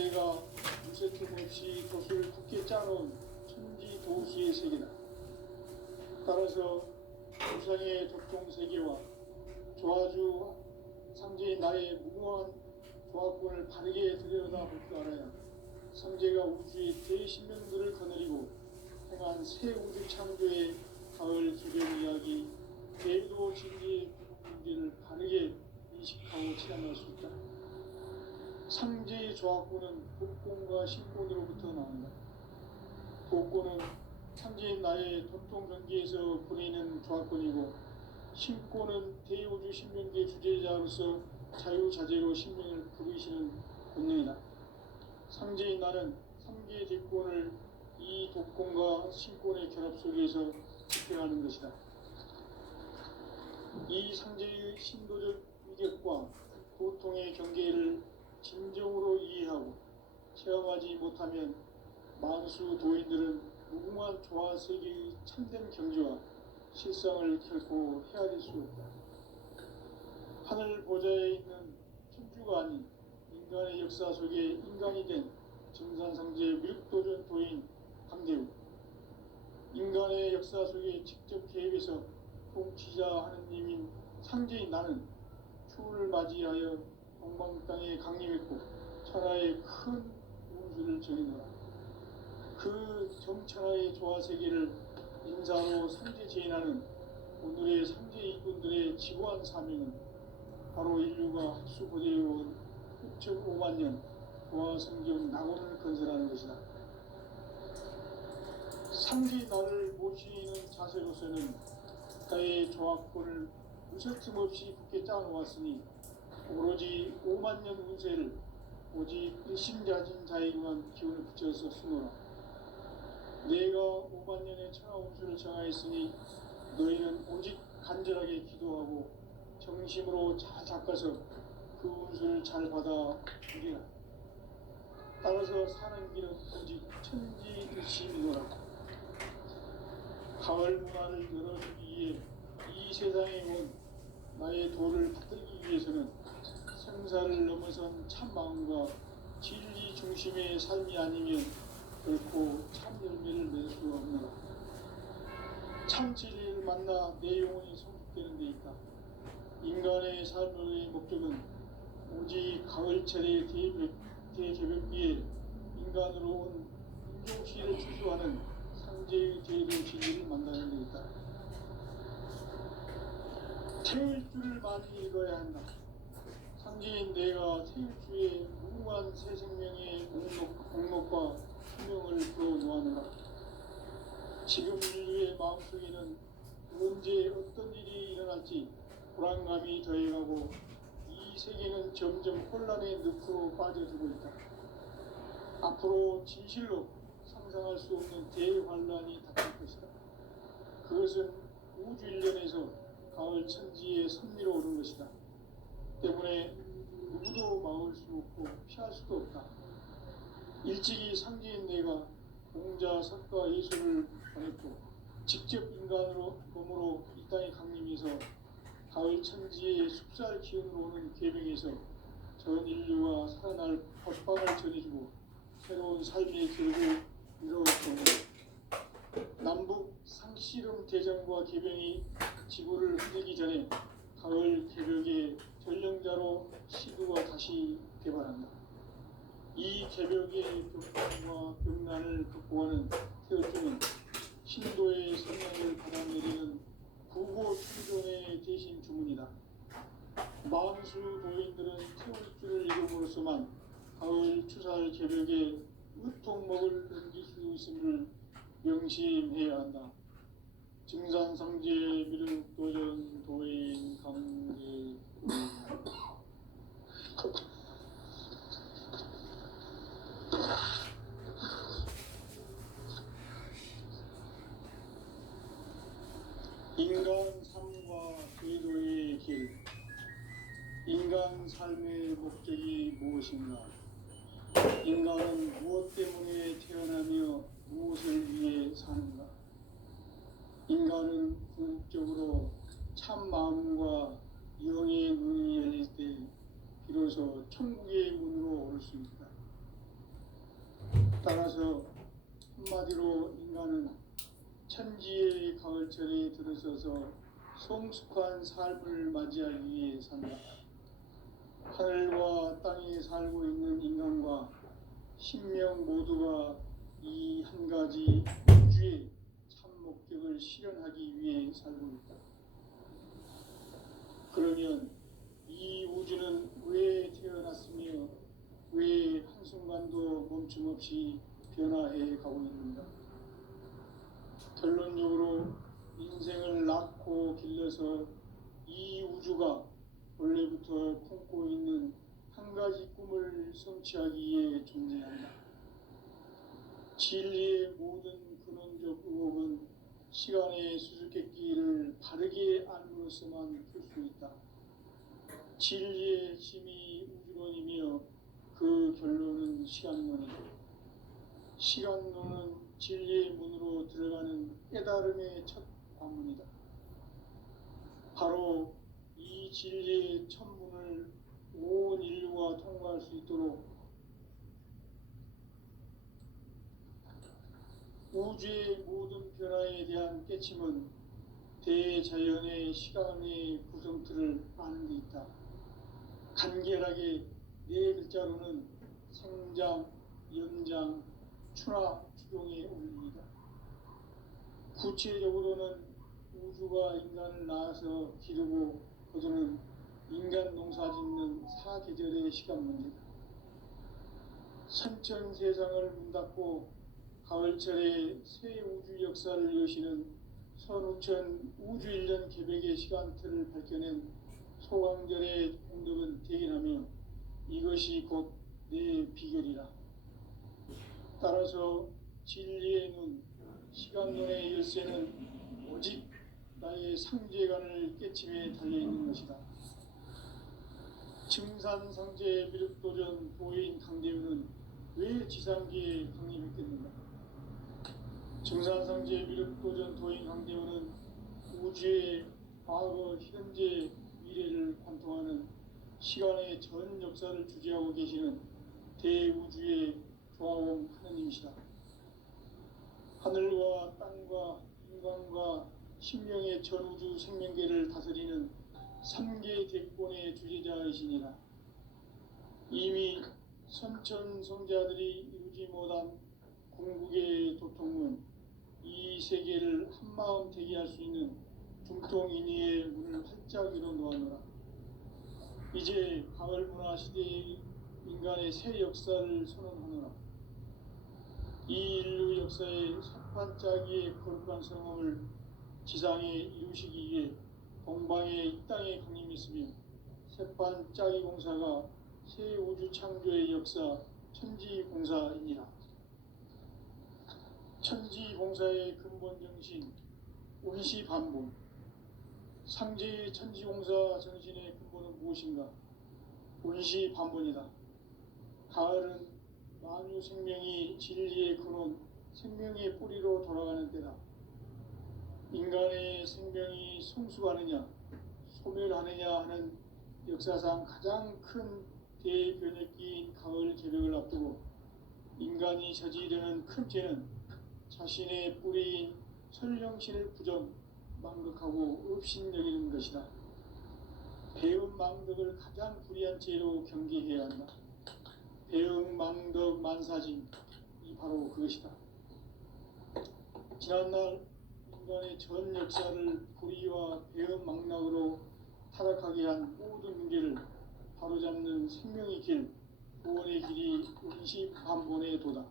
상제가 무쇠틈 없이 돛을 굳게 짜놓은 천지 도수의 세계다. 따라서 우상의 덕종 세계와 조화주 상제인 나의 무궁한 조합권을 바르게 들여다볼 줄 알아야 상제가 우주의 대신명들을 거느리고 행한 새 우주 창조의 가을 기별 이야기, 대도 진리의 문제를 바르게 인식하고 체험할 수 있다. 상제의 조합권은 독권과 신권으로부터 나온다. 독권은 상제인 나의 도통 경계에서 보내는 조합권이고, 신권은 대우주 신명계 주제자로서 자유자재로 신명을 부르시는 권능이다. 상제인 나는 상계의 대권을 이 독권과 신권의 결합 속에서 집행하는 것이다. 이 상제의 신도적 위력과 도통의 경계를 진정으로 이해하고 체험하지 못하면 만수 도인들은 무궁한 조화 세계의 참된 경지와 실상을 결코 헤아릴 수 없다. 하늘 보좌에 있는 천주가 아닌 인간의 역사 속에 인간이 된 증산상제 미륵도전 도인 강대우, 인간의 역사 속에 직접 개입해서 통치자 하느님인 상제인 나는 추를 맞이하여 동방 땅에 강림했고 천하의 큰 운수를 정해놓아 그 정천하의 조화 세계를 인사로 상제 제인하는 오늘의 상제 일꾼들의 지고한 사명은 바로 인류가 학수고대해온 6,5만 년 조화 성경 낙원을 건설하는 것이다. 상제 나를 모시는 자세로서는 나의 조합권을 무쇠틈 없이 굳게 짜놓았으니 오로지 5만 년 운세를 오직 일심자진 자에게만 기운을 붙여서 쓰노라. 내가 5만 년의 천하 운수를 정하였으니 너희는 오직 간절하게 기도하고 정심으로 잘 닦아서 그 운수를 잘 받아 누리라. 따라서 사는 길은 오직 천지일심이노라. 가을 문화를 열어주기 위해 이 세상에 온 나의 도를 받들기 위해서는 생사를 넘어선 참 마음과 진리 중심의 삶이 아니면 결코 참 열매를 맺을 수 없노라. 참 진리를 만나 내 영혼이 성숙되는 데 있다. 인간의 삶의 목적은 오직 가을철의 대개벽기에 인간으로 온 인종시를 추수하는 상제의 제도 진리를 만나는 데 있다. 태일주를 많이 읽어야 한다. 상제인 내가 태일주의 무궁한 새 생명의 공록과 수명을 불어놓아노라. 지금 인류의 마음속에는 언제 어떤 일이 일어날지 불안감이 더해가고 이 세계는 점점 혼란의 늪으로 빠져들고 있다. 앞으로 진실로 상상할 수 없는 대환란이 닥칠 것이다. 그것은 우주 일련에서 가을 천지의 선미로 오는 것이다. 때문에 누구도 막을 수 없고 피할 수도 없다. 일찍이 상제인 내가 공자, 석가, 예수를 보냈고 직접 인간으로 몸으로 이 땅에 강림해서 가을 천지의 숲살 기운으로 오는 계명에서 전 인류가 살아날 법방을 전해주고 새로운 삶의 길을 이루어주고 남북 상씨름 대전과 계병이 지구를 흔들기 전에 가을 개벽의 전령자로 시두가 다시 개발한다. 이 개벽의 벽과 벽난을 극복하는 태어주는 신도의 성령을 받아내리는 구고 충전의 대신 주문이다. 만수 도인들은 태울주를 이름으로서만 가을 추살 개벽의 으통목을 넘길 수 있음을 명심해야 한다. 증산상제 미륵도전 도인 강대 인간 삶과 제도의 길. 인간 삶의 목적이 무엇인가? 인간은 무엇 때문에 태어나며 무엇을 위해 사는가? 인간은 궁극적으로 참 마음과 영의 눈이 열릴 때 비로소 천국의 문으로 올 수 있다. 따라서 한마디로 인간은 천지의 가을철에 들어서서 성숙한 삶을 맞이하기 위해 산다. 하늘과 땅에 살고 있는 인간과 신명 모두가 이 한 가지 우주의 참 목적을 실현하기 위해 살고 있다. 그러면 이 우주는 왜 태어났으며 왜 한순간도 멈춤 없이 변화해 가고 있는가? 결론적으로 인생을 낳고 길러서 이 우주가 원래부터 품고 있는 한 가지 꿈을 성취하기 위해 존재한다. 진리의 모든 근원적 의혹은 시간의 수수께끼를 바르게 알므로서만 풀 수 있다. 진리의 핵심이 우주론이며 그 결론은 시간론이다. 시간론은 진리의 문으로 들어가는 깨달음의 첫 관문이다. 바로 이 진리의 첫 문을 온 인류가 통과할 수 있도록 우주의 모든 변화에 대한 깨침은 대자연의 시간의 구성틀을 아는 데 있다. 간결하게 네 글자로는 생장, 연장, 추락, 추동의 원리이다. 구체적으로는 우주가 인간을 낳아서 기르고 거두는 인간 농사 짓는 사계절의 시간 문제다. 선천 세상을 문 닫고 가을철에 새 우주 역사를 여시는 선우천 우주일년 개백의 시간틀을 밝혀낸 소강절의 공덕은 대견하며 이것이 곧 내 비결이라. 따라서 진리의 눈, 시간론의 열쇠는 오직 나의 상제관을 깨침에 달려있는 것이다. 증산상제 미륵도전 도인 강대우는 왜 지상계에 강림했겠는가? 증산상제 미륵도전 도인 강대우는 우주의 과거, 현재, 미래를 관통하는 시간의 전 역사를 주재하고 계시는 대우주의 조화원 하느님이시다. 하늘과 땅과 인간과 신명의 전우주 생명계를 다스리는 3계 대권의 주재자이시니라. 이미 선천성자들이 이루지 못한 궁극의 도통은 이 세계를 한마음 되게 할 수 있는 중통인의의 문을 활짝 열어 놓았노라. 이제 가을 문화 시대의 인간의 새 역사를 선언하노라. 이 인류 역사의 삿발짜기의 거룩한 성함을 지상에 이루시기 위해 동방의 이 땅에 강림했으며 셋반짜기 공사가 새 우주 창조의 역사 천지공사이니라. 천지공사의 근본 정신 운시반본. 상제의 천지공사 정신의 근본은 무엇인가? 운시반본이다. 가을은 만유 생명이 진리의 근원, 생명의 뿌리로 돌아가는 때다. 인간의 생명이 성숙하느냐, 소멸하느냐 하는 역사상 가장 큰 대변혁기인 가을 개벽을 앞두고 인간이 저지르는 큰 죄는 자신의 뿌리인 설령신을 부정, 망극하고 업신여기는 것이다. 배은 망덕을 가장 불의한 죄로 경계해야 한다. 배은 망덕 만사진, 이 바로 그것이다. 지난날 인간의 전 역사를 불의와 배은 망락으로 타락하게 한 모든 문제를 바로잡는 생명의 길, 구원의 길이 운시반본의 도다.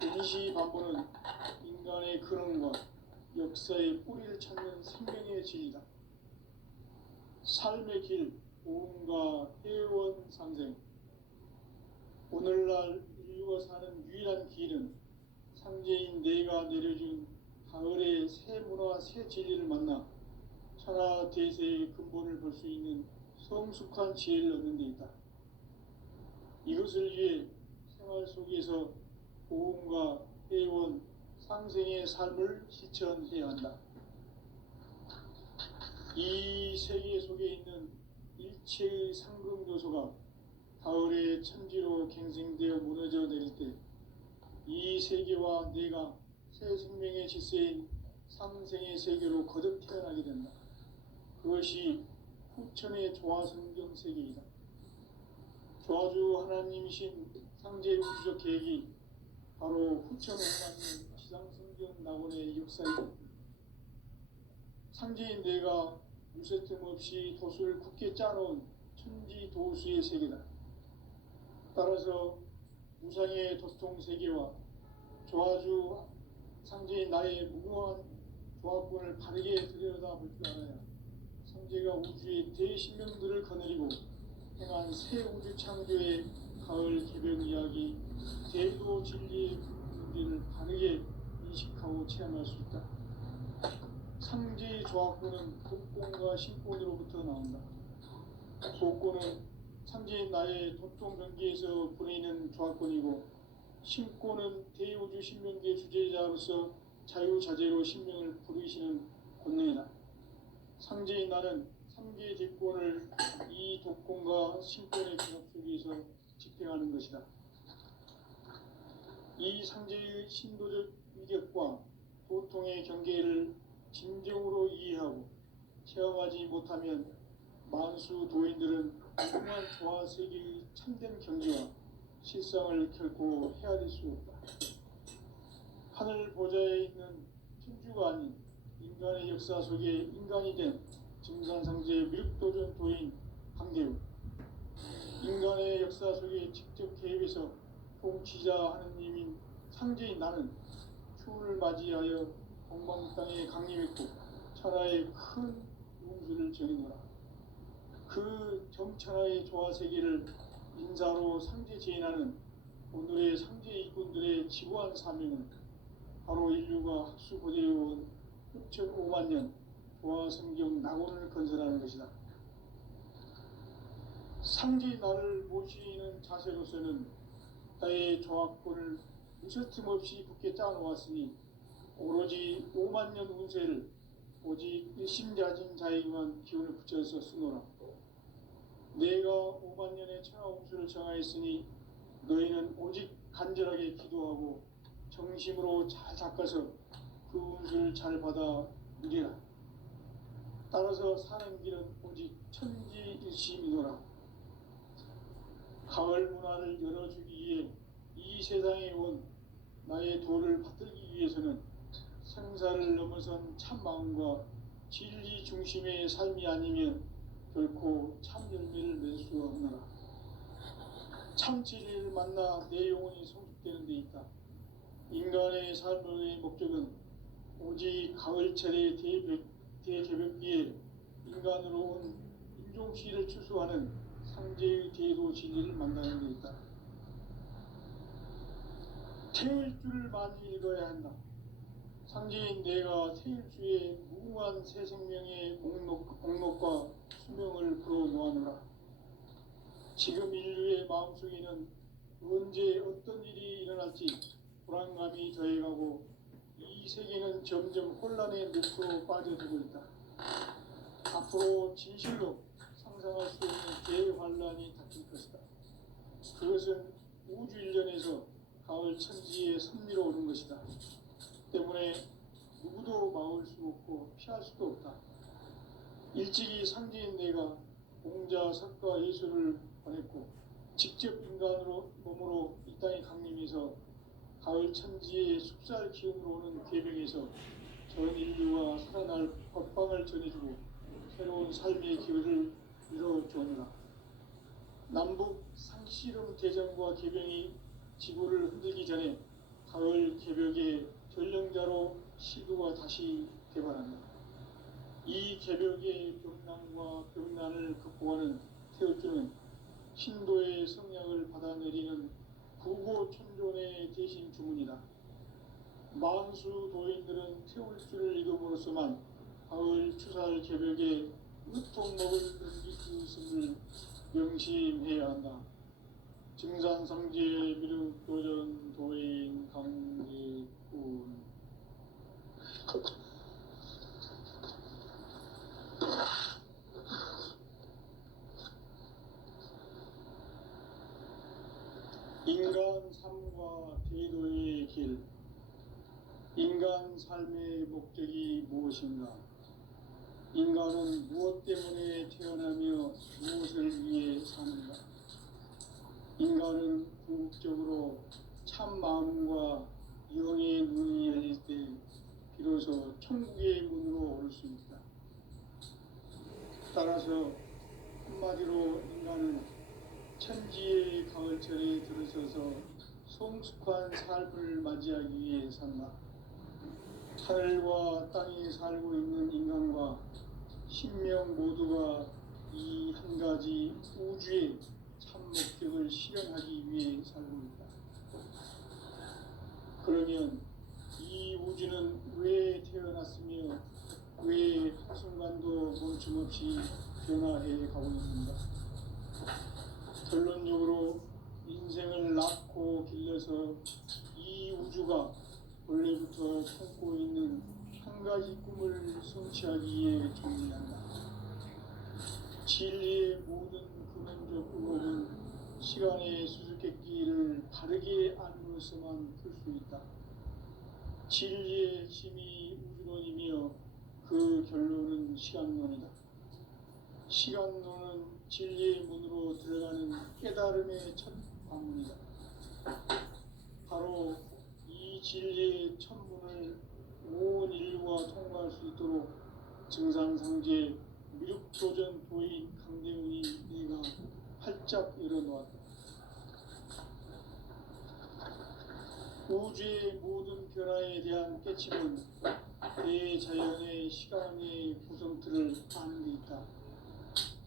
운시반본은 인간의 근원과 역사의 뿌리를 찾는 생명의 진리다. 삶의 길, 오음과 회원 상생. 오늘날 인류가 사는 유일한 길은 상제인 내가 내려준 가을의 새 문화, 새 진리를 만나 천하 대세의 근본을 볼 수 있는 성숙한 지혜를 얻는 데 있다. 이것을 위해 생활 속에서 오음과 회원, 상생의 삶을 실천해야 한다. 이 세계 속에 있는 일체의 상금 요소가 가을의 천지로 갱생되어 무너져 내릴 때 이 세계와 내가 새 생명의 질서인 상생의 세계로 거듭 태어나게 된다. 그것이 후천의 조화성경 세계이다. 조화주 하나님이신 상제의 우주적 계획이 바로 후천 5만년 지상성경 낙원의 역사이다. 상제인 내가 무쇠틈 없이 도수를 굳게 짜놓은 천지 도수의 세계다. 따라서 무상의 도통 세계와 조화주 상제인 나의 무궁한 조합권을 바르게 들여다볼 줄 알아야 상제가 우주의 대신명들을 거느리고 행한 새 우주 창조의 가을 개벽 이야기, 대도 진리의 문제를 바르게 인식하고 체험할 수 있다. 상제의 조합권은 독권과 신권으로부터 나온다. 독권은 상제인 나의 도통 변기에서 보내는 조합권이고, 신권은 대우주 신명기의 주제자로서 자유자재로 신명을 부르시는 권능이다. 상제인 나는 3개의 대권을 이 독권과 신권의 결합 속에서 집행하는 것이다. 이 상제의 신도적 위격과 도통의 경계를 진정으로 이해하고 체험하지 못하면 만수 도인들은 무궁한 조화 세계의 참된 경지와 실상을 결코 헤아릴 수 없다. 하늘 보좌에 있는 천주가 아닌 인간의 역사 속에 인간이 된 증산상제의 미륵도전 도인 강대우, 인간의 역사 속에 직접 개입해서 통치자 하느님인 상제인 나는 추운을 맞이하여 동방 땅에 강림했고 천하의 큰 운수를 정해노라. 그 정천하의 조화 세계를 인사로 상제 제인하는 오늘의 상제 일꾼들의 지구한 사명은 바로 인류가 학수 고대해온 6,5만 년 조화 성경 낙원을 건설하는 것이다. 상제 나를 모시는 자세로서는 나의 조합권을 무쇠틈 없이 굳게 짜놓았으니 오로지 5만 년 운세를 오직 일심자진 자에게만 기운을 붙여서 쓰노라. 내가 5만 년의 천하 운수를 정하였으니 너희는 오직 간절하게 기도하고 정심으로 잘 닦아서 그 운수를 잘 받아 누리라. 따라서 사는 길은 오직 천지일심이노라. 가을 문화를 열어주기 위해 이 세상에 온 나의 도를 받들기 위해서는 생사를 넘어선 참마음과 진리 중심의 삶이 아니면 결코 참 열매를 맺을 수 없노라. 참 진리를 만나 내 영혼이 성숙되는 데 있다. 인간의 삶의 목적은 오직 가을철의 대개벽기에 인간으로 온 인종시를 추수하는 상제의 대도 진리를 만나는 데 있다. 태일주를 많이 읽어야 한다. 상제인 내가 태일주의 무궁한 새 생명의 목록과 수명을 풀어놓아노라. 지금 인류의 마음속에는 언제 어떤 일이 일어날지 불안감이 더해가고 이 세계는 점점 혼란의 늪으로 빠져들고 있다. 앞으로 진실로 상상할 수 없는 대환란이 닥칠 것이다. 그것은 우주 일련에서 가을 천지에 선미로 오는 것이다. 때문에 누구도 막을 수 없고 피할 수도 없다. 일찍이 상제인 내가 공자, 석가, 예수를 보냈고 직접 인간으로 몸으로 이 땅에 강림해서 가을 천지의 숲살 기운으로 오는 궤병에서 전 인류가 살아날 법방을 전해주고 새로운 삶의 기회를 이뤄주느라. 남북 상씨름 대전과 개병이 지구를 흔들기 전에 가을 개벽의 전령자로 시도가 다시 개발한다. 이 개벽의 병난과 병난을 극복하는 태우주는 신도의 성약을 받아내리는 구고천존의 대신 주문이다. 만수 도인들은 태울주를 읽음으로써만 가을 추살 개벽에 으통 먹을 그릇이 명심해야 한다. 증산상제 미륵도전 도인 강제군. 인간 인간 삶과 대도의 길. 인간 삶의 목적이 무엇인가? 인간은 무엇 때문에 태어나며 무엇을 위해 사는가? 인간은 궁극적으로 참 마음과 영의 눈이 열릴 때 비로소 천국의 문으로 올 수 있다. 따라서 한마디로 인간은 천지의 가을철에 들어서서 성숙한 삶을 맞이하기 위해 산다. 하늘과 땅에 살고 있는 인간과 신명 모두가 이 한 가지 우주의 참 목적을 실현하기 위해 살고 있다. 그러면 이 우주는 왜 태어났으며 왜 한순간도 멈춤없이 변화해 가고 있는가? 결론적으로 인생을 낳고 길러서 이 우주가 원래부터 품고 있는 한 가지 꿈을 성취하기 위해 존재한다. 진리의 모든 근원적 의혹은 시간의 수수께끼를 바르게 알므로서만 풀 수 있다. 진리의 핵심이 우주론이며 그 결론은 시간론이다. 시간론은 진리의 문으로 들어가는 깨달음의 첫 관문이다. 바로 이 진리의 첫 문을 온 인류가 통과할 수 있도록 증산상제 미륵도전 도인 강대훈이 내가 활짝 열어놓았다. 우주의 모든 변화에 대한 깨침은 대자연의 시간의 구성틀을 아는 데 있다.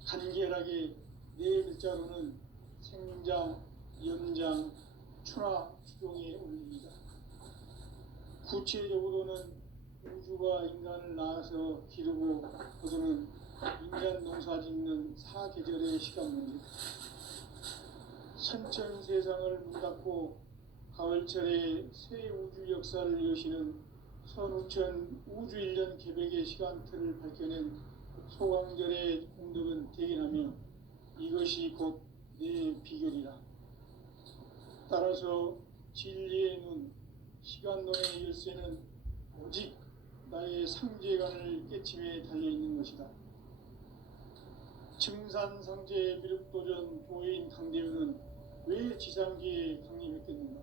간결하게 네 글자로는 생장, 연장, 추나 추종에 올립니다. 구체적으로는 우주가 인간을 낳아서 기르고 거두는 인간 농사 짓는 사계절의 시간입니다. 선천 세상을 문닫고 가을철에 새 우주 역사를 여시는 선우천 우주 1년 개백의 시간틀을 밝혀낸 소강절의 공덕은 대견하며 이것이 곧 내 비결이라. 따라서 진리의 눈, 시간론의 열쇠는 오직 나의 상제관을 깨침에 달려있는 것이다. 증산상제 미륵도전 도인 강대훈은 왜 지상기에 강림했겠는가?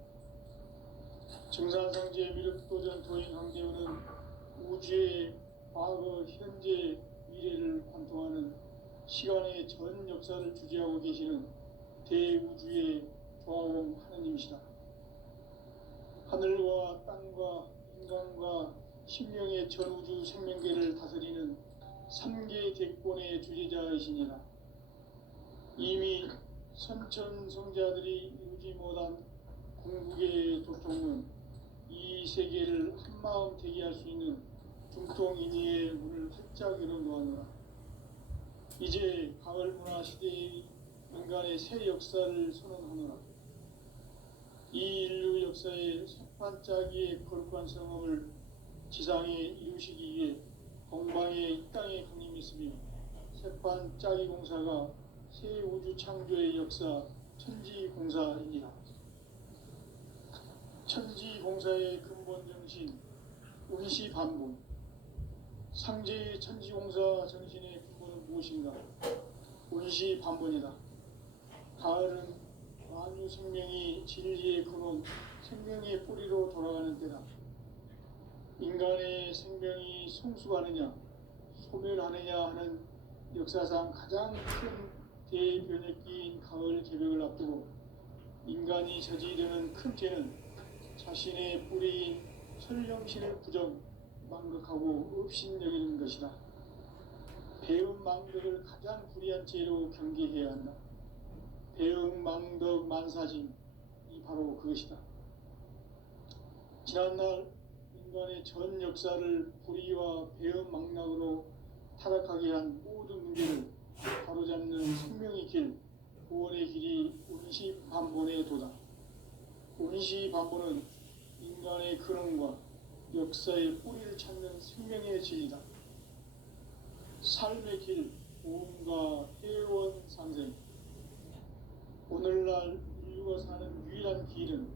증산상제 미륵도전 도인 강대훈은 우주의 과거, 현재, 미래를 관통하는 시간의 전 역사를 주재하고 계시는 대우주의 조화공 하느님이시다. 하늘과 땅과 인간과 신명의 전우주 생명계를 다스리는 3계 대권의 주재자이시니라. 이미 선천성자들이 이루지 못한 궁극의 도통은 이 세계를 한마음 대기할 수 있는 중통인의의 문을 활짝 열어놓았노라. 이제 가을 문화 시대의 인간의 새 역사를 선언하노라. 이 인류 역사의 석판짜기의 거룩한 성업을 지상에 이루시기 위해 공방에 이 땅에 강림했으며 석판짜기 공사가 새 우주 창조의 역사 천지공사이니라. 천지공사의 근본 정신 운시반본. 상제의 천지공사 정신의 근본은 무엇인가? 운시반본이다. 가을은 만유 생명이 진리의 근원, 생명의 뿌리로 돌아가는 때다. 인간의 생명이 성숙하느냐, 소멸하느냐 하는 역사상 가장 큰 대변혁기인 가을 개벽을 앞두고 인간이 저지르는 큰 죄는 자신의 뿌리인 설령신을 부정, 망극하고 업신여기는 것이다. 배음 망덕을 가장 불의한 죄로 경계해야 한다. 배음 망덕 만사짐이 바로 그것이다. 지난날 인간의 전 역사를 불의와 배음 망락으로 타락하게 한 모든 문제를 바로잡는 생명의 길, 구원의 길이 운시반본의 도다. 운시반본은 인간의 근원과 역사의 뿌리를 찾는 생명의 진리다. 삶의 길, 보험과 회원 상생. 오늘날 인류가 사는 유일한 길은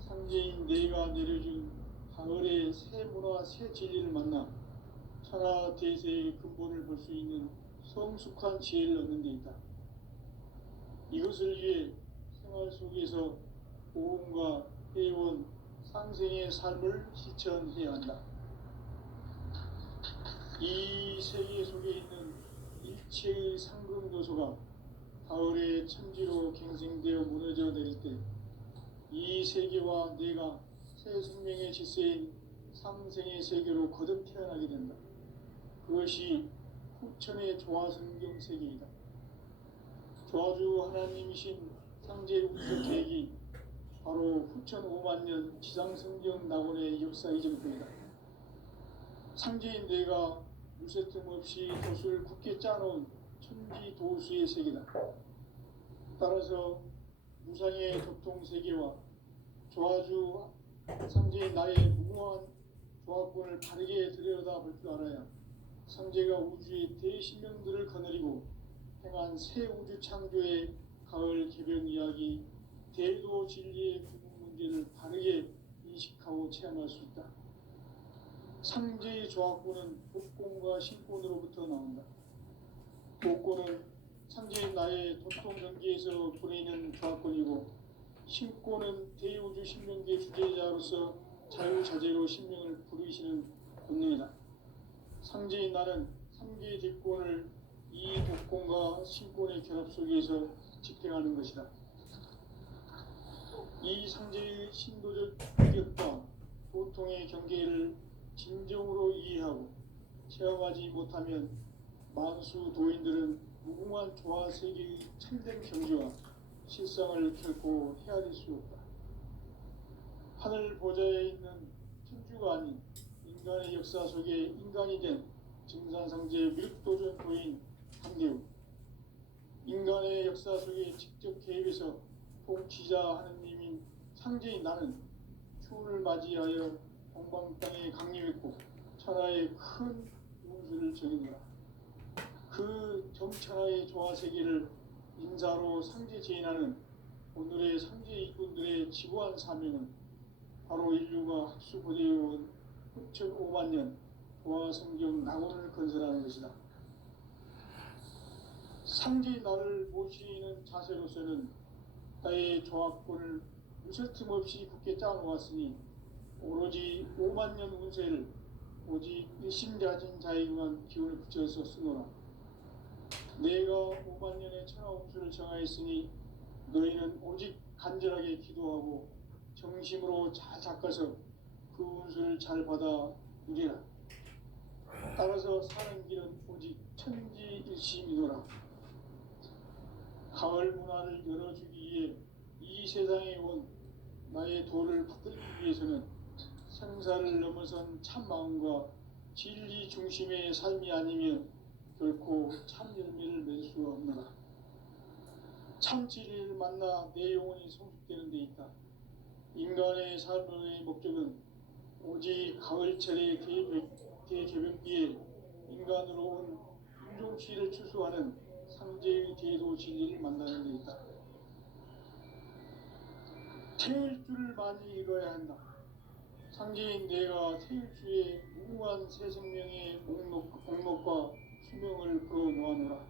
상제인 내가 내려준 가을의 새 문화 새 진리를 만나 천하 대세의 근본을 볼 수 있는 성숙한 지혜를 얻는 데 있다. 이것을 위해 생활 속에서 보험과 회원, 상생의 삶을 실천해야 한다. 이 세계 속에 있는 일체의 상금 요소가 가을의 천지로 갱생되어 무너져 내릴 때 이 세계와 내가 새 생명의 질서인 상생의 세계로 거듭 태어나게 된다. 그것이 후천의 조화성경 세계이다. 조화주 하나님이신 상제 우주 계획이 바로 후천 5만 년 지상성경 낙원의 역사 이전표이다. 상제인 내가 무쇠 틈 없이 도수를 굳게 짜놓은 천지 도수의 세계다. 따라서 무상의 도통세계와 조화주 상제인 나의 무궁한 조화권을 바르게 들여다볼 줄 알아야 상제가 우주의 대신명들을 거느리고 행한 새 우주 창조의 가을 개변 이야기, 대도 진리의 구분 문제를 바르게 인식하고 체험할 수 있다. 상제의 조화권은 복권과 신권으로부터 나온다. 복권은 상제인 나의 도통 경계에서 보내는 조화권이고, 신권은 대우주 신명계 주제자로서 자유자재로 신명을 부르시는 본능이다. 상제인 나는 3개의 대권을 이 복권과 신권의 결합 속에서 집행하는 것이다. 이 상제의 신도적 위력과 도통의 경계를 진정으로 이해하고 체험하지 못하면 만수 도인들은 무궁한 조화 세계의 참된 경지와 실상을 결코 헤아릴 수 없다. 하늘 보좌에 있는 천주가 아닌 인간의 역사 속에 인간이 된 증산상제 밀도전 도인 강대우, 인간의 역사 속에 직접 개입해서 통치자 하느님인 상제인 나는 추운을 맞이하여 동방 땅에 강림했고 천하의 큰 운수를 정했노라. 그 정천하의 조화세계를 인사로 상제 제인하는 오늘의 상제 일꾼들의 지구한 사명은 바로 인류가 학수고대해온 후천 5만 년 조화성경 낙원을 건설하는 것이다. 상제의 나를 모시는 자세로서는 나의 조화권을 무쇠틈 없이 굳게 짜놓았으니 오로지 5만 년 운세를 오직 일심가진 자에게만 기운을 붙여서 쓰노라. 내가 5만 년의 천하 운수를 정하였으니 너희는 오직 간절하게 기도하고 정심으로 잘 닦아서 그 운수를 잘 받아 누리라. 따라서 사는 길은 오직 천지일심이노라. 가을 문화를 열어주기 위해 이 세상에 온 나의 도를 받들기 위해서는 생사를 넘어선 참 마음과 진리 중심의 삶이 아니면 결코 참 열매를 맺을 수 없노라. 참 진리를 만나 내 영혼이 성숙되는 데 있다. 인간의 삶의 목적은 오직 가을철의 대개변기에 인간으로 온 윤종치를 추수하는 상제의 대도 진리를 만나는 데 있다. 태일 줄을 많이 읽어야 한다. 상제인 내가 태일주의 무궁한 새 생명의 목록과 수명을 풀어놓아노라.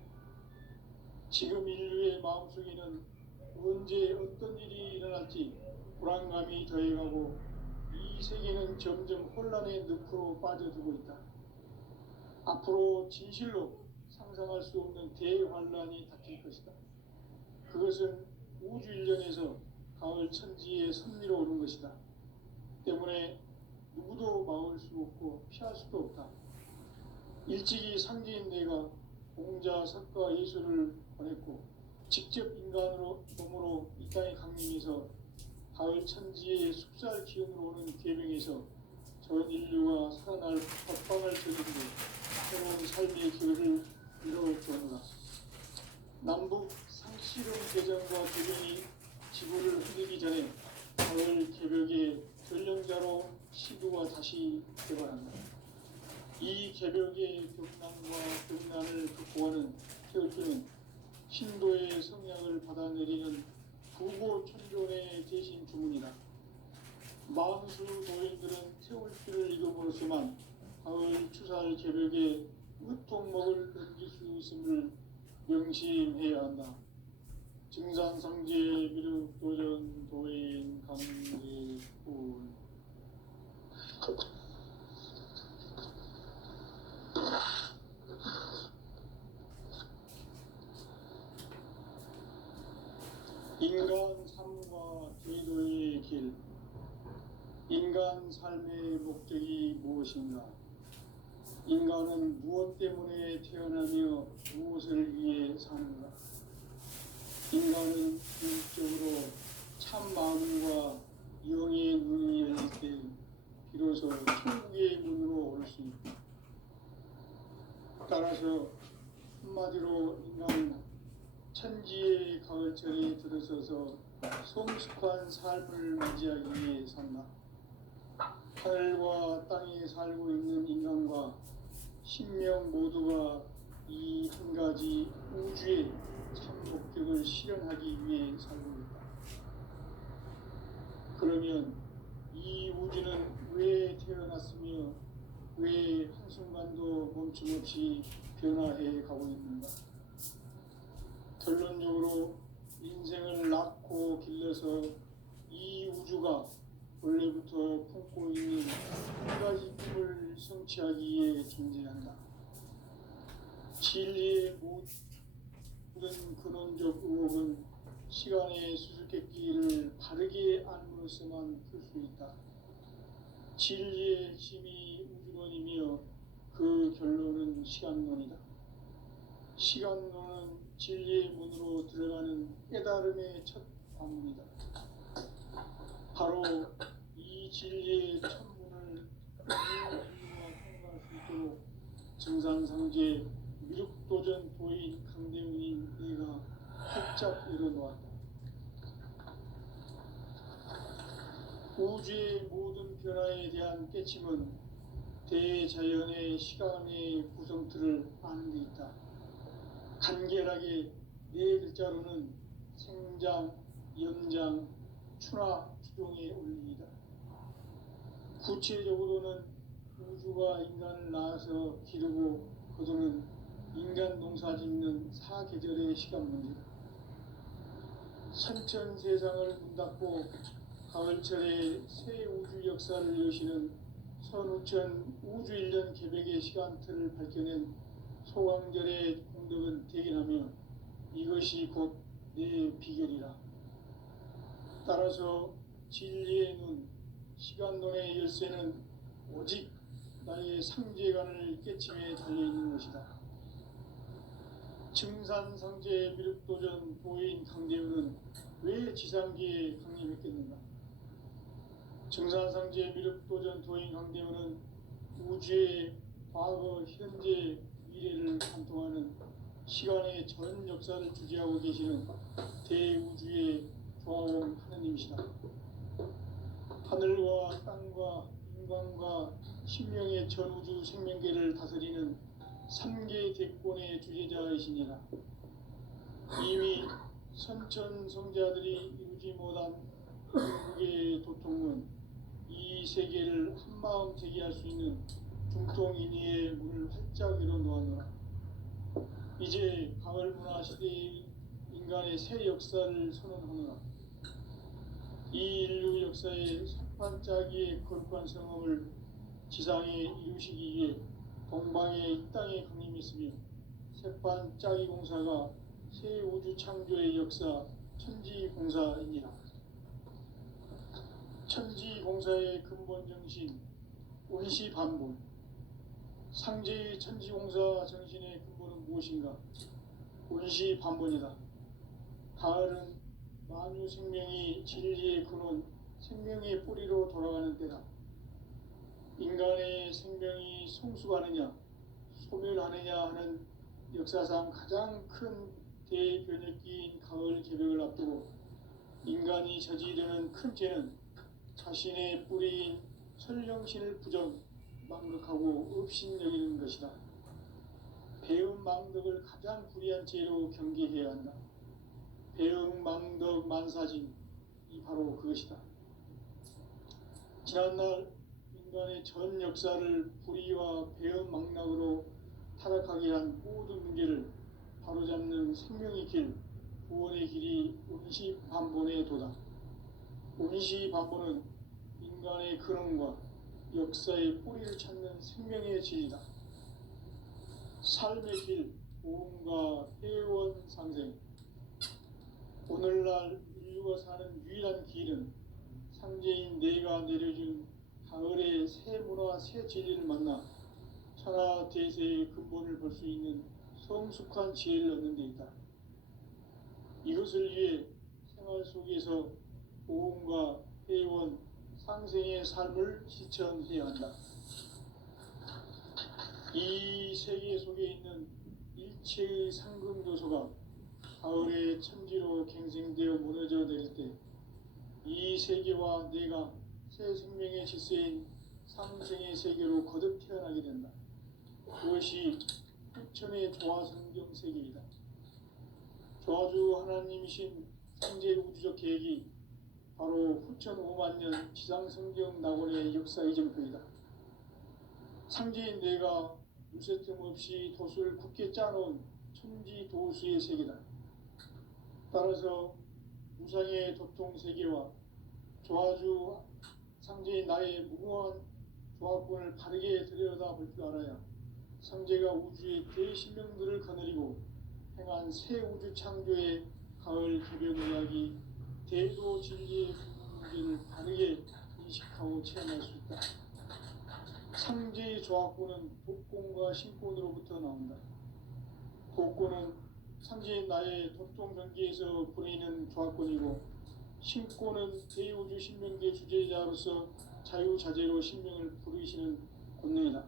지금 인류의 마음속에는 언제 어떤 일이 일어날지 불안감이 더해가고 이 세계는 점점 혼란의 늪으로 빠져들고 있다. 앞으로 진실로 상상할 수 없는 대환란이 닥칠 것이다. 그것은 우주 일련에서 가을 천지의 섭리로 오는 것이다. 때문에 누구도 막을 수 없고 피할 수도 없다. 일찍이 상제인 내가 공자, 석가, 예수를 보냈고 직접 인간으로 몸으로 이 땅에 강림해서 가을 천지의 숙살 기운으로 오는 계명에서 전 인류가 살아날 법방을 저지르고 새로운 삶의 길을 이뤄주었노라. 남북 상실용 대전과 개변이 지구를 흔들기 전에 가을 개벽의 전령자로 시도가 다시 개발한다. 이 개벽의 벽난과 벽난을 극복하는 태어주는 신도의 성향을 받아내리는 구고천존의 대신 주문이다. 만수 도인들은 태울길을 이름으로서만 가을 추살 개벽에 으통먹을 넘길 수 있음을 명심해야 한다. 증산상제 미륵 도전 도인 강대군. 인간 삶과 제도의 길. 인간 삶의 목적이 무엇인가? 인간은 무엇 때문에 태어나며 무엇을 위해 사는가? 인간은 궁극적으로 참 마음과 영의 눈이 열릴 때 비로소 천국의 문으로 올 수 있다. 따라서 한마디로 인간은 천지의 가을철에 들어서서 성숙한 삶을 맞이하기 위해 산다. 하늘과 땅에 살고 있는 인간과 신명 모두가 이 한 가지 우주의 참 목적을 실현하기 위해 살고 있다. 그러면 이 우주는 왜 태어났으며 왜 한순간도 멈춤없이 변화해 가고 있는가? 결론적으로 인생을 낳고 길러서 이 우주가 원래부터 품고 있는 한 가지 꿈을 성취하기 위해 존재한다. 진리의 모든 근원적 의혹은 시간의 수수께끼를 바르게 알므로서만 풀 수 있다. 진리의 핵심이 우주론이며 그 결론은 시간론이다. 시간론은 진리의 문으로 들어가는 깨달음의 첫 관문이다. 바로 이 진리의 천문을 통과할 수 있도록 증산상제 미륵도전 도인 강대훈이 내가 활짝 열어놓았다. 우주의 모든 변화에 대한 깨침은 대자연의 시간의 구성틀을 아는 데 있다. 간결하게 네 글자로는 생장, 연장, 추나 추종의 원리이다. 구체적으로는 우주가 인간을 낳아서 기르고 거두는 인간 농사 짓는 사계절의 시간 문제다. 선천 세상을 문 닫고 가을철에 새 우주 역사를 여시는 선우천 우주 1년 개벽의 시간틀을 밝혀낸 소강절의 공덕은 대견하며 이것이 곧 내 비결이라. 따라서 진리의 눈, 시간론의 열쇠는 오직 나의 상제관을 깨침에 달려있는 것이다. 증산상제 미륵도전 도인 강대훈은 왜 지상기에 강림했겠는가? 증산상제 미륵도전 도인 강대훈은 우주의 과거, 현재, 미래를 관통하는 시간의 전 역사를 주재하고 계시는 대우주의 조화원 하느님이시다. 하늘과 땅과 인간과 신명의 전우주 생명계를 다스리는 3계 대권의 주재자이시니라. 이미 선천성자들이 이루지 못한 한국의 도통은 이 세계를 한마음 제기할 수 있는 중통인의의 문을 활짝 열어놓았노라. 이제 가을 문화 시대의 인간의 새 역사를 선언하노라. 이 인류 역사의 석판짜기의 거룩한 성험을 지상에 이루시기 위해 동방의 이 땅에 강림했으며 색판짜기 공사가 새 우주 창조의 역사 천지공사이니라. 천지공사의 근본 정신 원시반본. 상제의 천지공사 정신의 근본은 무엇인가? 원시반본이다. 가을은 만유 생명이 진리의 근원, 생명의 뿌리로 돌아가는 때다. 인간의 생명이 성숙하느냐, 소멸하느냐 하는 역사상 가장 큰 대변혁기인 가을 개벽을 앞두고 인간이 저지르는 큰 죄는 자신의 뿌리인 설령신을 부정, 망극하고 업신여기는 것이다. 배운 망덕을 가장 불의한 죄로 경계해야 한다. 배응망덕 만사진 이 바로 그것이다. 지난날 인간의 전 역사를 불의와 배응망락으로 타락하게 한 모든 문제를 바로잡는 생명의 길, 구원의 길이 운시반본의 도다. 운시반본은 인간의 근원과 역사의 뿌리를 찾는 생명의 진리다. 삶의 길, 보험과 회원 상생. 오늘날 인류가 사는 유일한 길은 상제인 내가 내려준 가을의 새 문화 새 진리를 만나 천하 대세의 근본을 볼 수 있는 성숙한 지혜를 얻는 데 있다. 이것을 위해 생활 속에서 보험과 회원 상생의 삶을 실천해야 한다. 이 세계 속에 있는 일체의 상금 요소가 가을의 천지로 갱생되어 무너져 내릴 때 이 세계와 내가 새 생명의 질서인 상생의 세계로 거듭 태어나게 된다. 그것이 후천의 조화성경 세계이다. 조화주 하나님이신 상제 우주적 계획이 바로 후천 5만 년 지상성경 낙원의 역사 이정표이다. 상제인 내가 물새틈 없이 도수를 굳게 짜놓은 천지 도수의 세계다. 따라서 무상의 도통 세계와 조화주 상제인 나의 무궁한 조합권을 바르게 들여다볼 줄 알아야 상제가 우주의 대신명들을 거느리고 행한 새 우주 창조의 가을 개변 의학이 대도 진리의 문제를 바르게 인식하고 체험할 수 있다. 상제의 조합권은 독권과 신권으로부터 나온다. 독권은 상제인 나의 도통 경계에서 부리는 조합권이고, 신권은 대우주 신명계 주제자로서 자유자재로 신명을 부르시는 권능이다.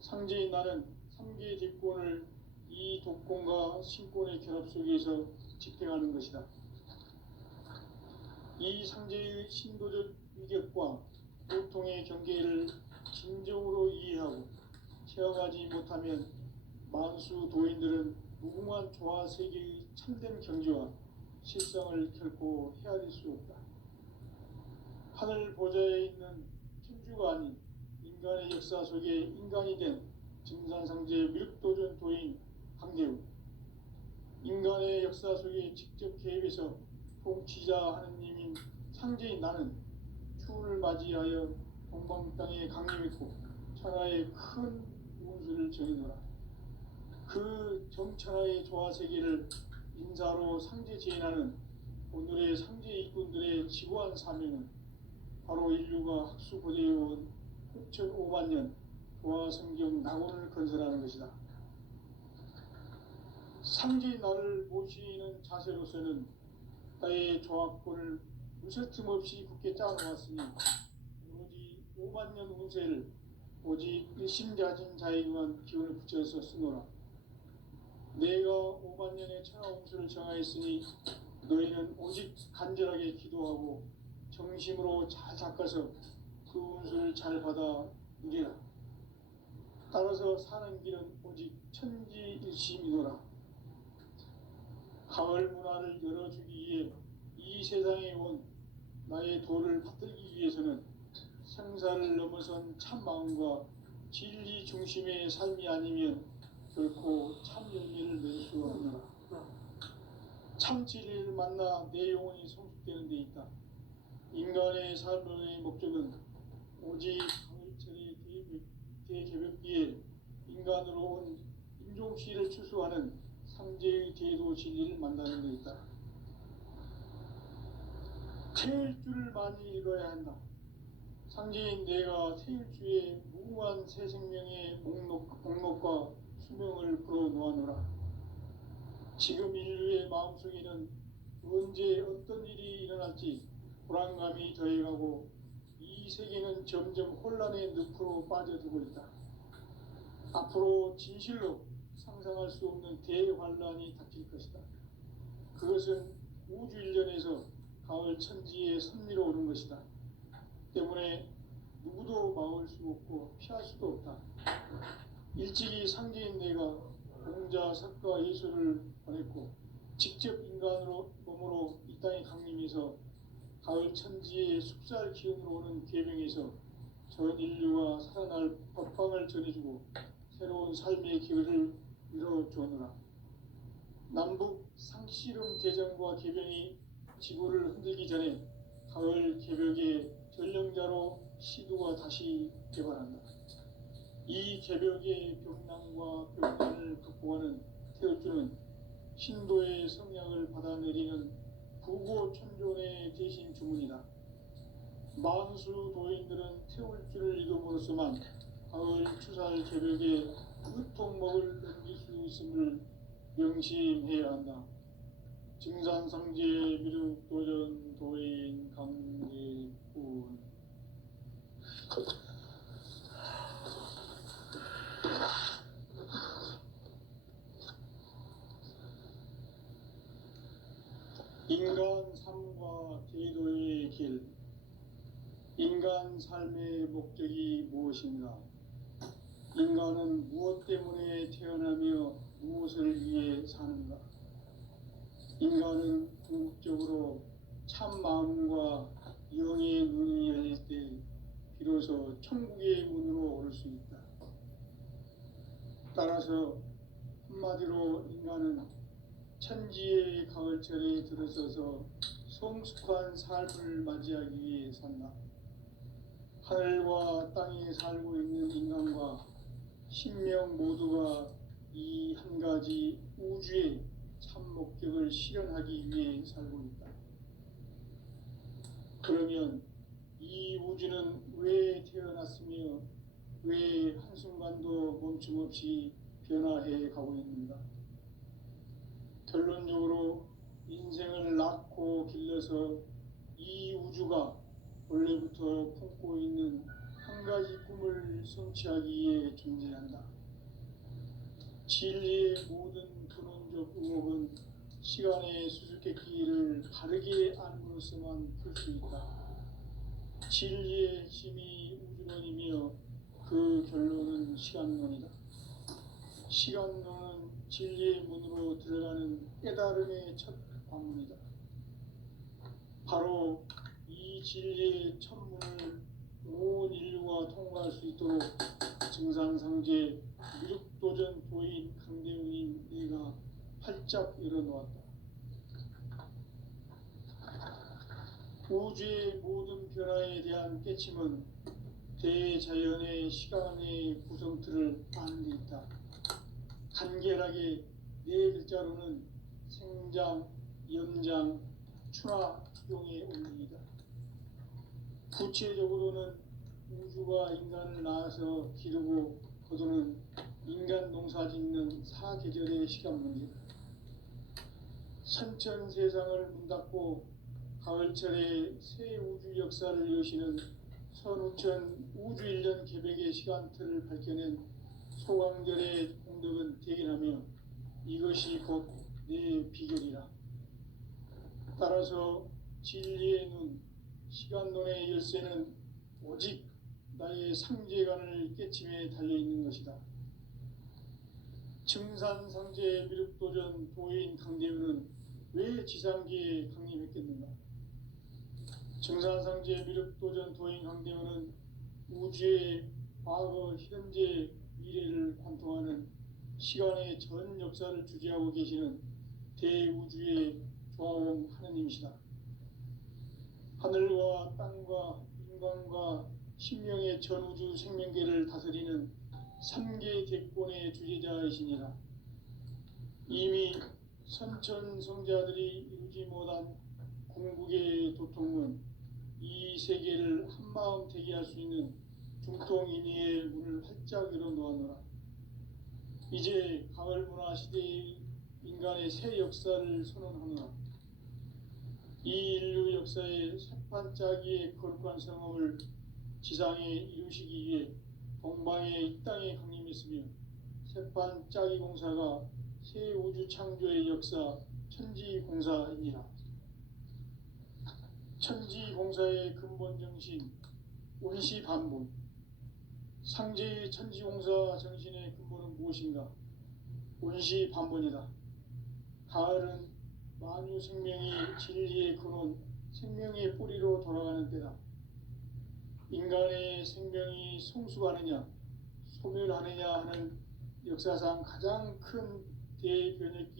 상제인 나는 3개의 뒷권을 이 독권과 신권의 결합 속에서 집행하는 것이다. 이 상제의 신도적 위격과 보통의 경계를 진정으로 이해하고 체험하지 못하면 만수 도인들은 무궁한 조화 세계의 참된 경지와 실상을 결코 헤아릴 수 없다. 하늘 보좌에 있는 천주가 아닌 인간의 역사 속에 인간이 된 증산상제 밀도전 도인 강대우, 인간의 역사 속에 직접 개입해서 통치자 하느님인 상제인 나는 추운을 맞이하여 동방 땅에 강림했고 천하의 큰 운수를 정해놓아. 그 정천하의 조화 세계를 인사로 상제 지인하는 오늘의 상제 일꾼들의 지고한 사명은 바로 인류가 학수고대해온 후천 5만 년 조화 성경 낙원을 건설하는 것이다. 상제인 나를 모시는 자세로서는 나의 조합권을 무쇠틈 없이 굳게 짜놓았으니 오로지 5만 년 운세를 오직 일심자진 자에게만 기운을 붙여서 쓰노라. 내가 5만 년의 천하 운수를 정하였으니 너희는 오직 간절하게 기도하고 정심으로 잘 닦아서 그 운수를 잘 받아 누리라. 따라서 사는 길은 오직 천지일심이노라. 가을 문화를 열어주기 위해 이 세상에 온 나의 도를 받들기 위해서는 생사를 넘어선 참마음과 진리 중심의 삶이 아니면 결코 참 열매를 맺을 수 없노라. 참 진리를 만나 내 영혼이 성숙되는 데 있다. 인간의 삶의 목적은 오직 가을철의 대개벽기에 인간으로 온 인종시를 추수하는 상제의 대도 진리를 만나는 데 있다. 태일주를 많이 읽어야 한다. 상제인 내가 태일주의 무궁한 새 생명의 목록과 수명을 풀어놓아노라. 지금 인류의 마음속에는 언제 어떤 일이 일어날지 불안감이 더해가고 이 세계는 점점 혼란의 늪으로 빠져들고 있다. 앞으로 진실로 상상할 수 없는 대환란이 닥칠 것이다. 그것은 우주 일련에서 가을 천지에 선미로 오는 것이다. 때문에 누구도 막을 수 없고 피할 수도 없다. 일찍이 상제인 내가 공자, 석가, 예수를 보냈고 직접 인간으로 몸으로 이 땅에 강림해서 가을 천지의 숲살 기운으로 오는 계명에서 전 인류가 살아날 법방을 전해주고 새로운 삶의 기회를 열어주느라. 남북 상씨름 대전과 계병이 지구를 흔들기 전에 가을 개벽의 전령자로 시두가 다시 개발한다. 이 개벽의 벽난과 벽난을 극복하는 태울주는 신도의 성량을 받아내리는 부고천존의 대신 주문이다. 만수 도인들은 태울주를 읽음으로써만 가을 추살 개벽의 끝통목을 넘길 수 있음을 명심해야 한다. 증산상제 미륵도전 도인 강제군. 인간 삶과 대도의 길. 인간 삶의 목적이 무엇인가? 인간은 무엇 때문에 태어나며 무엇을 위해 사는가? 인간은 궁극적으로 참 마음과 영의 눈이 열릴 때 비로소 천국의 문으로 오를 수 있다. 따라서 한마디로 인간은 천지의 가을철에 들어서서 성숙한 삶을 맞이하기 위해 산다. 하늘과 땅에 살고 있는 인간과 신명 모두가 이 한 가지 우주의 참 목적을 실현하기 위해 살고 있다. 그러면 이 우주는 왜 태어났으며 왜 한순간도 멈춤없이 변화해 가고 있는가? 결론적으로 인생을 낳고 길러서 이 우주가 원래부터 품고 있는 한 가지 꿈을 성취하기 위해 존재한다. 진리의 모든 근원적 의혹은 시간의 수수께끼를 바르게 알므로써만 풀 수 있다. 진리의 힘이 우주론이며 그 결론은 시간론이다. 시간론은 진리의 문으로 들어가는 깨달음의 첫 관문이다. 바로 이 진리의 첫 문을 온 인류가 통과할 수 있도록 증산상제 미륵도전 도인 강대웅인 내가 활짝 열어놓았다. 우주의 모든 변화에 대한 깨침은 대자연의 시간의 구성틀을 아는 데 있다. 간결하게 네 글자로는 생장, 연장, 추나 추동의 원리이다. 구체적으로는 우주가 인간을 낳아서 기르고 거두는 인간 농사 짓는 사계절의 시간문이다. 선천 세상을 문닫고 가을철에 새 우주 역사를 여시는 선우천 우주일년 개백의 시간틀을 밝혀낸 소강절의 공덕은 대견하며 이것이 곧 내 비결이라. 따라서 진리의 눈, 시간론의 열쇠는 오직 나의 상제관을 깨침에 달려있는 것이다. 증산상제 미륵도전 도인 강대우는 왜 지상계에 강림했겠는가? 증산상제 미륵도전 도인 강대우는 우주의 과거, 현재, 미래를 관통하는 시간의 전 역사를 주재하고 계시는 대우주의 조화원 하느님이시다. 하늘과 땅과 인간과 신명의 전우주 생명계를 다스리는 3계 대권의 주제자이시니라. 이미 선천성자들이 이루지 못한 궁극의 도통은 이 세계를 한마음 되게 할 수 있는 중통인의의 문을 활짝 열어놓았노라. 이제 가을 문화 시대의 인간의 새 역사를 선언하노라. 이 인류 역사의 새판짜기의 거룩한 성험을 지상에 이루시기 위해 동방의 이 땅에 강림했으며 새판짜기 공사가 새 우주 창조의 역사 천지공사이니라. 천지공사의 근본 정신 원시반본. 상제의 천지공사 정신의 근본은 무엇인가? 원시반본이다. 가을은 만유 생명이 진리의 근원, 생명의 뿌리로 돌아가는 때다. 인간의 생명이 성숙하느냐, 소멸하느냐 하는 역사상 가장 큰 대변혁기